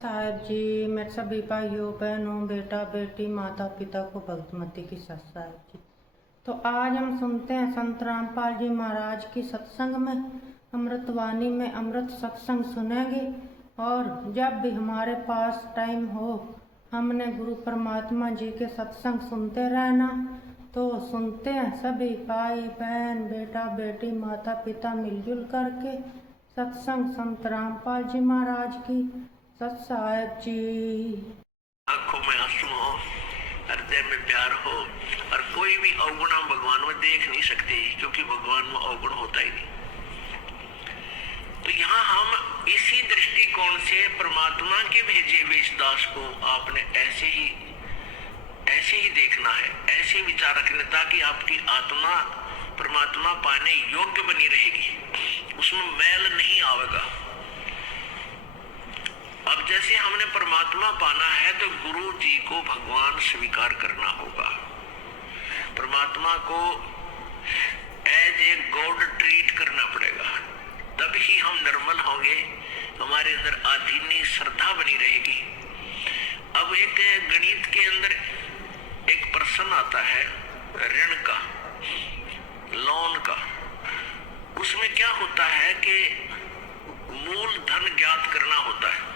साहब जी, मेरे सभी भाइयों बहनों बेटा बेटी माता पिता को भक्तमती की सत साहब जी। तो आज हम सुनते हैं संत रामपाल जी महाराज की सत्संग में अमृतवाणी में अमृत सत्संग सुनेंगे। और जब भी हमारे पास टाइम हो हमने गुरु परमात्मा जी के सत्संग सुनते रहना। तो सुनते हैं सभी भाई बहन बेटा बेटी माता पिता मिलजुल करके सत्संग संत रामपाल जी महाराज की सत साहब जी। आंखों में आंसू हो, हृदय में प्यार हो, और कोई भी अवगुण हम भगवान में देख नहीं सकते क्योंकि भगवान में अवगुण होता ही नहीं। तो यहाँ हम इसी दृष्टिकोण से परमात्मा के भेजे हुए इस दास को आपने ऐसे ही देखना है, ऐसे विचार रखने ताकि आपकी आत्मा परमात्मा पाने योग्य बनी रहेगी, उसमें मैल नहीं आवेगा। अब जैसे हमने परमात्मा पाना है तो गुरु जी को भगवान स्वीकार करना होगा। परमात्मा को एज ए गॉड ट्रीट करना पड़ेगा, तभी हम निर्मल होंगे, हमारे अंदर आधीनी श्रद्धा बनी रहेगी। अब एक गणित के अंदर एक प्रश्न आता है ऋण का, लोन का। उसमें क्या होता है कि मूल धन ज्ञात करना होता है,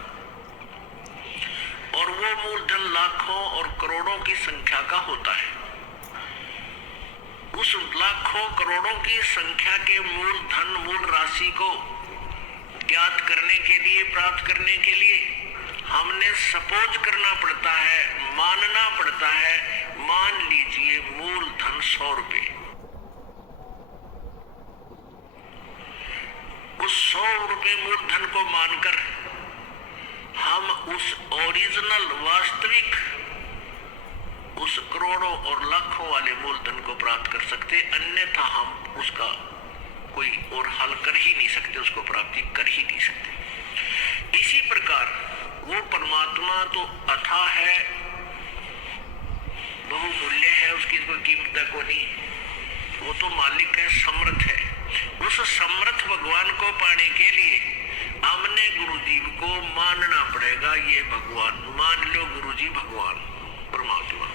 और वो मूलधन लाखों और करोड़ों की संख्या का होता है। उस लाखों करोड़ों की संख्या के मूलधन मूल राशि को ज्ञात करने के लिए, प्राप्त करने के लिए हमने सपोज करना पड़ता है, मानना पड़ता है। मान लीजिए मूलधन 100 रुपए। उस 100 रुपए मूलधन को मानकर हम उस ओरिजिनल वास्तविक उस करोड़ों और लाखों वाले मूलधन को प्राप्त कर सकते, अन्यथा हम उसका कोई और हल कर ही नहीं सकते, उसको प्राप्ति कर ही नहीं सकते। इसी प्रकार वो परमात्मा तो अथाह है, बहुमूल्य है, उसकी कोई कीमत को नहीं, वो तो मालिक है, समर्थ है। उस समर्थ भगवान को पाने के लिए हमने गुरुजी को मानना पड़ेगा। ये भगवान मान लो, गुरुजी भगवान परमात्मा।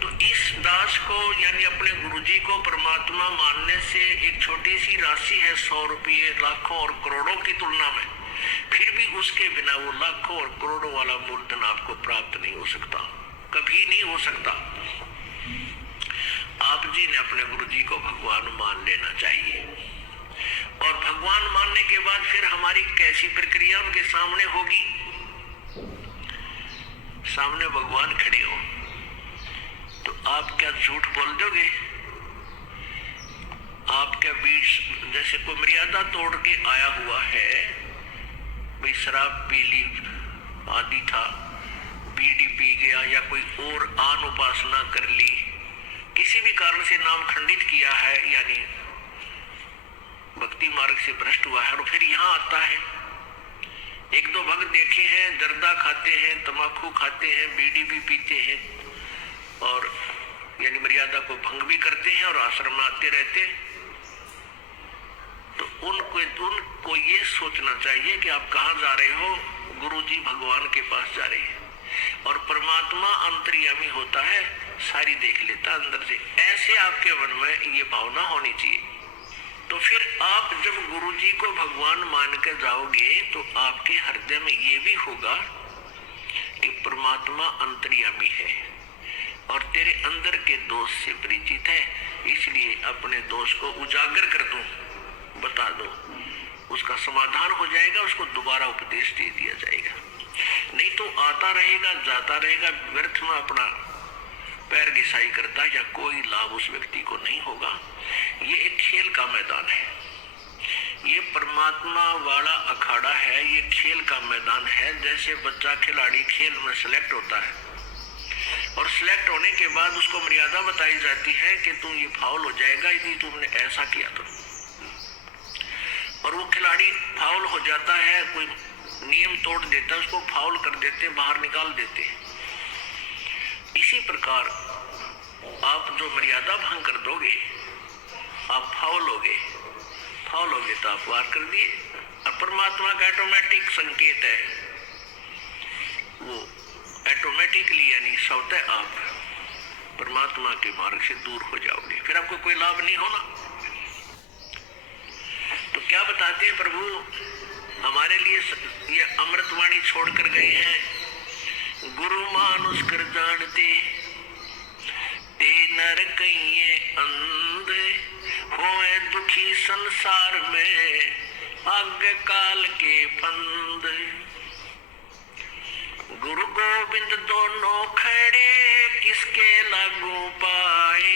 तो इस दास को यानी अपने गुरुजी को परमात्मा मानने से एक छोटी सी राशि है 100 रुपये लाखों और करोड़ों की तुलना में, फिर भी उसके बिना वो लाखों और करोड़ों वाला मूलधन आपको प्राप्त नहीं हो सकता, कभी नहीं हो सकता। आप जी ने अपने गुरुजी को भगवान मान लेना चाहिए, और भगवान मानने के बाद फिर हमारी कैसी प्रक्रिया उनके सामने होगी। सामने भगवान खड़े हो तो आप क्या झूठ बोल दोगे? आप क्या बीच जैसे कोई मर्यादा तोड़ के आया हुआ है, भाई शराब पी ली आदि था, बीड़ी पी गया, या कोई और आन उपासना कर ली, किसी भी कारण से नाम खंडित किया है, यानी भक्ति मार्ग से भ्रष्ट हुआ है, और फिर यहाँ आता है। एक दो भक्त देखे हैं जर्दा खाते हैं, तम्बाकू खाते हैं, बीड़ी भी पीते हैं, और यानी मर्यादा को भंग भी करते हैं और आश्रम में आते रहते हैं। तो उनको ये सोचना चाहिए कि आप कहाँ जा रहे हो, गुरुजी भगवान के पास जा रहे हैं, और परमात्मा अंतर्यामी होता है, सारी देख लेता अंदर से। ऐसे आपके मन में ये भावना होनी चाहिए। तो फिर आप जब गुरुजी को भगवान मान कर जाओगे तो आपके हृदय में ये भी होगा कि परमात्मा अंतर्यामी है और तेरे अंदर के दोष से परिचित है, इसलिए अपने दोष को उजागर कर दूं, बता दो, उसका समाधान हो जाएगा, उसको दोबारा उपदेश दे दिया जाएगा। नहीं तो आता रहेगा, जाता रहेगा, व्यर्थ में अपना पैर घिसाई करता, या कोई लाभ उस व्यक्ति को नहीं होगा। ये एक खेल का मैदान है, ये परमात्मा वाला अखाड़ा है, ये खेल का मैदान है। जैसे बच्चा खिलाड़ी खेल में सेलेक्ट होता है और सिलेक्ट होने के बाद उसको मर्यादा बताई जाती है कि तू ये फाउल हो जाएगा यदि तुमने ऐसा किया तो, और वो खिलाड़ी फाउल हो जाता है, कोई नियम तोड़ देता है, उसको फाउल कर देते, बाहर निकाल देते। इसी प्रकार आप जो मर्यादा भंग कर दोगे आप फाउल होगे तो आप वार कर दिए। और परमात्मा का ऑटोमेटिक संकेत है वो ऑटोमेटिकली यानी स्वतः आप परमात्मा के मार्ग से दूर हो जाओगे, फिर आपको कोई लाभ नहीं होना। तो क्या बताते हैं प्रभु, हमारे लिए ये अमृतवाणी छोड़कर गए हैं। गुरु मानुष कर जानते ते नर कहिए अंध, होए दुखी संसार में आगे काल के फंद। गुरु गोविंद दोनों खड़े किसके लागू पाए,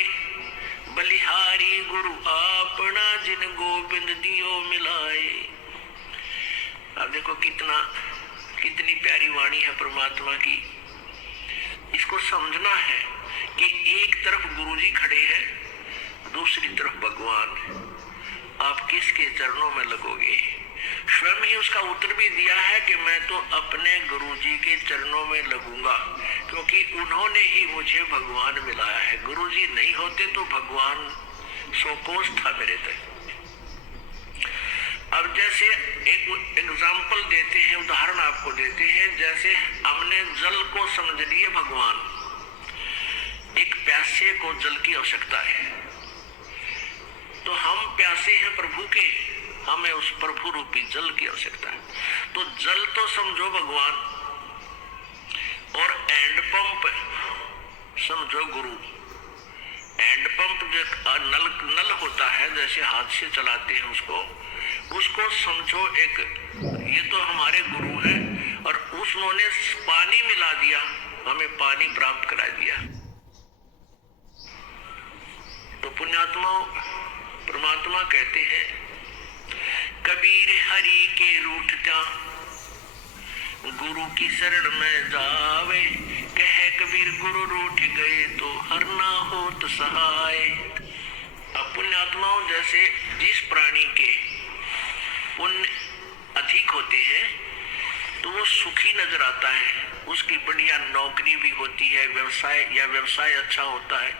बलिहारी गुरु अपना जिन गोविंद दियो मिलाए। अब देखो कितनी प्यारी वाणी है परमात्मा की। इसको समझना है कि एक तरफ गुरुजी खड़े हैं, दूसरी तरफ भगवान। आप किसके चरणों में लगोगे? स्वयं ही उसका उत्तर भी दिया है कि मैं तो अपने गुरुजी के चरणों में लगूंगा, क्योंकि उन्होंने ही मुझे भगवान मिलाया है। गुरुजी नहीं होते तो भगवान सौ कोस था मेरे तक। अब जैसे एक एग्जाम्पल देते हैं, उदाहरण आपको देते हैं। जैसे हमने जल को समझ लिए भगवान, एक प्यासे को जल की आवश्यकता है, तो हम प्यासे हैं प्रभु के, हमें उस प्रभु रूपी जल की आवश्यकता है। तो जल तो समझो भगवान, और एंड पंप समझो गुरु। एंड पंप जो नल होता है, जैसे हाथ से चलाते हैं उसको समझो एक, ये तो हमारे गुरु हैं, और उन्होंने पानी मिला दिया, हमें पानी प्राप्त करा दिया। तो पुण्यात्मा परमात्मा कहते हैं, कबीर हरि के रूठता गुरु की शरण में जावे, कहे कबीर गुरु रूठ गए तो हर ना होत सहाय। अब पुण्यात्माओं, जैसे जिस प्राणी के पुण्य अधिक होते हैं तो वो सुखी नजर आता है, उसकी बढ़िया नौकरी भी होती है, व्यवसाय अच्छा होता है,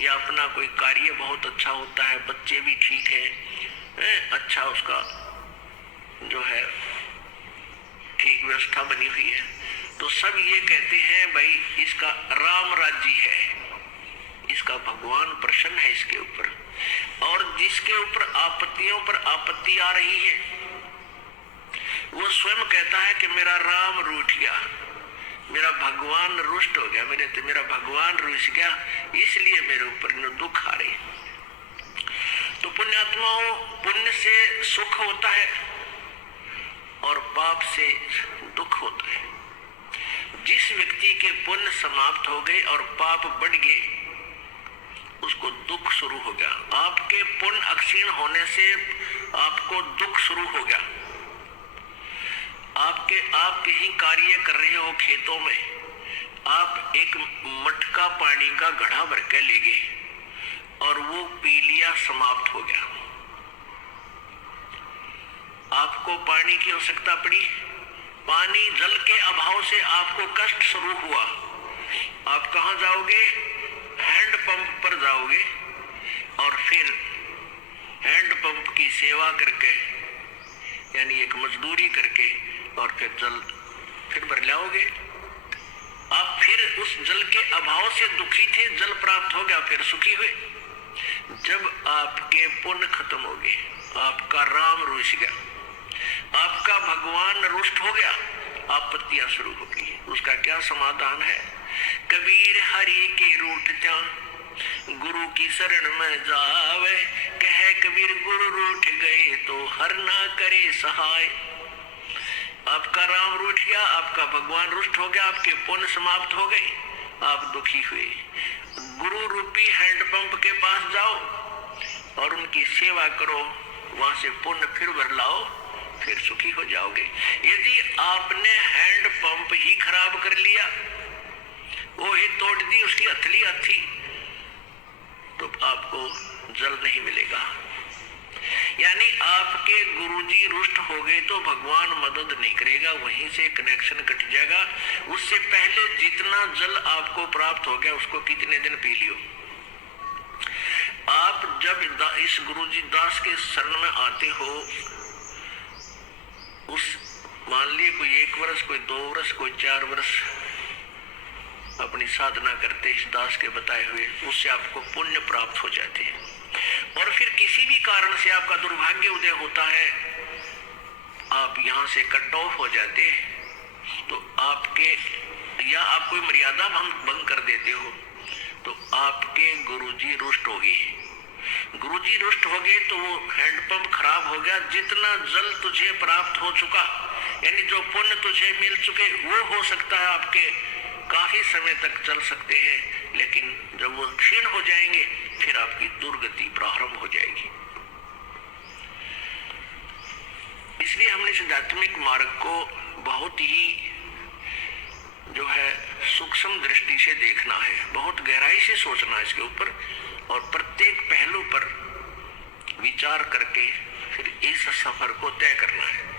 या अपना कोई कार्य बहुत अच्छा होता है, बच्चे भी ठीक है, अच्छा उसका जो है ठीक व्यवस्था बनी हुई है। तो सब ये कहते हैं भाई इसका राम राज्य है, इसका भगवान प्रसन्न है इसके ऊपर। और जिसके ऊपर आपत्तियों पर आपत्ति आ रही है, वो स्वयं कहता है कि मेरा राम रूठ गया, मेरा भगवान रुष्ट हो गया, मेरा भगवान रुष्ट गया, इसलिए मेरे ऊपर दुख आ रहे। तो पुण्यात्माओं, पुण्य से सुख होता है और पाप से दुख होता है। जिस व्यक्ति के पुण्य समाप्त हो गए और पाप बढ़ गए, उसको दुख शुरू हो गया। आपके पुण्य अक्षीण होने से आपको दुख शुरू हो गया। आप कहीं कार्य कर रहे हो खेतों में, आप एक मटका पानी का घड़ा भर के ले गए और वो पी लिया, समाप्त हो गया। आपको पानी की आवश्यकता पड़ी, पानी जल के अभाव से आपको कष्ट शुरू हुआ। आप कहां जाओगे? हैंड पंप पर जाओगे, और फिर हैंड पंप की सेवा करके, यानी एक मजदूरी करके, और फिर जल फिर भर लाओगे। आप फिर उस जल के अभाव से दुखी थे, जल प्राप्त हो गया, फिर सुखी हुए। जब आपके पुण्य खत्म हो गए, आपका राम रुष्ट गया, आपका भगवान रुष्ट हो गया, आपत्तियां शुरू हो गई। उसका क्या समाधान है? कबीर हरि के रूठता गुरु की शरण में जावे, कहे कबीर गुरु रूठ गए तो हर ना करे सहाय। आपका राम रूठ गया, आपका भगवान रुष्ट हो गया, आपके पुण्य समाप्त हो गए, आप दुखी हुए। गुरु रूपी हैंडपंप के पास जाओ और उनकी सेवा करो, वहां से पुण्य फिर भर लाओ, फिर सुखी हो जाओगे। यदि आपने हैंड पंप ही खराब कर लिया, वो ही तोड़ दी उसकी हथली, तो आपको जल नहीं मिलेगा। यानी आपके गुरुजी रुष्ट हो गए तो भगवान मदद नहीं करेगा, वहीं से कनेक्शन कट जाएगा। उससे पहले जितना जल आपको प्राप्त हो गया उसको कितने दिन पी लियो। आप जब इस गुरुजी दास के शरण में आते हो, उस मान लिए कोई 1 वर्ष, कोई 2 वर्ष, कोई 4 वर्ष अपनी साधना करते इस दास के बताए हुए, उससे आपको पुण्य प्राप्त हो जाते हैं। और फिर किसी भी कारण से आपका दुर्भाग्य उदय होता है, आप यहाँ से कट ऑफ हो जाते हैं, तो आपके या आप कोई मर्यादा भंग कर देते हो, तो आपके गुरुजी रुष्ट हो गए। गुरुजी रुष्ट हो गए तो वो हैंडपंप खराब हो गया। जितना जल तुझे प्राप्त हो चुका, यानी जो पुण्य तुझे मिल चुके, वो हो सकता है आपके काफी समय तक चल सकते हैं, लेकिन जब वो क्षीण हो जाएंगे फिर आपकी दुर्गति प्रारंभ हो जाएगी। इसलिए हमने आध्यात्मिक मार्ग को बहुत ही जो है सूक्ष्म दृष्टि से देखना है, बहुत गहराई से सोचना है इसके ऊपर, और प्रत्येक पहलू पर विचार करके फिर इस सफर को तय करना है।